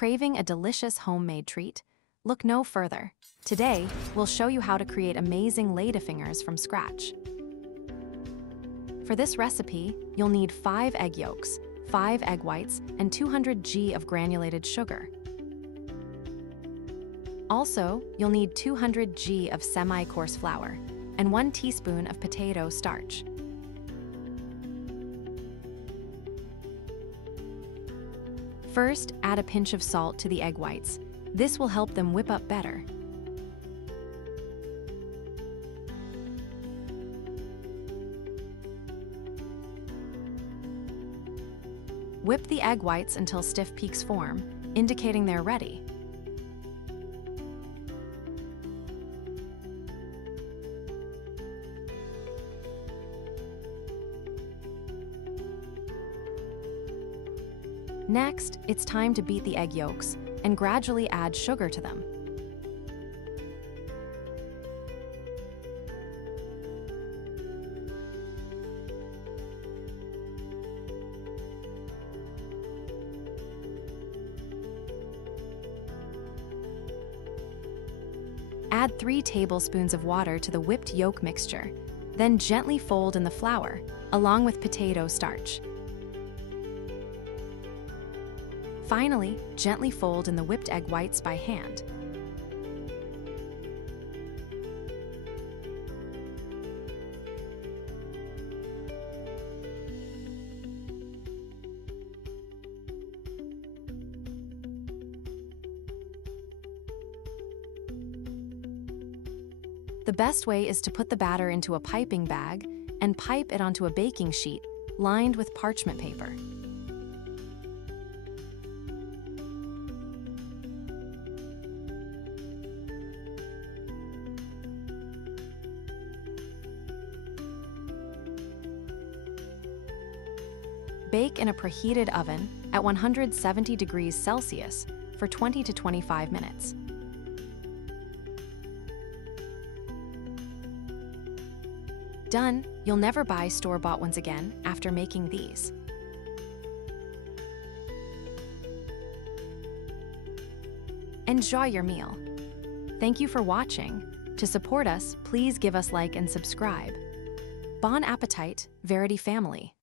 Craving a delicious homemade treat? Look no further. Today, we'll show you how to create amazing Ladyfingers from scratch. For this recipe, you'll need 5 egg yolks, 5 egg whites, and 200 g of granulated sugar. Also, you'll need 200 g of semi-coarse flour and 1 teaspoon of potato starch. First, add a pinch of salt to the egg whites. This will help them whip up better. Whip the egg whites until stiff peaks form, indicating they're ready. Next, it's time to beat the egg yolks and gradually add sugar to them. Add 3 tablespoons of water to the whipped yolk mixture, then gently fold in the flour, along with potato starch. Finally, gently fold in the whipped egg whites by hand. The best way is to put the batter into a piping bag and pipe it onto a baking sheet lined with parchment paper. Bake in a preheated oven at 170 degrees Celsius for 20 to 25 minutes. Done, you'll never buy store-bought ones again after making these. Enjoy your meal. Thank you for watching. To support us, please give us like and subscribe. Bon appetit, Verity family.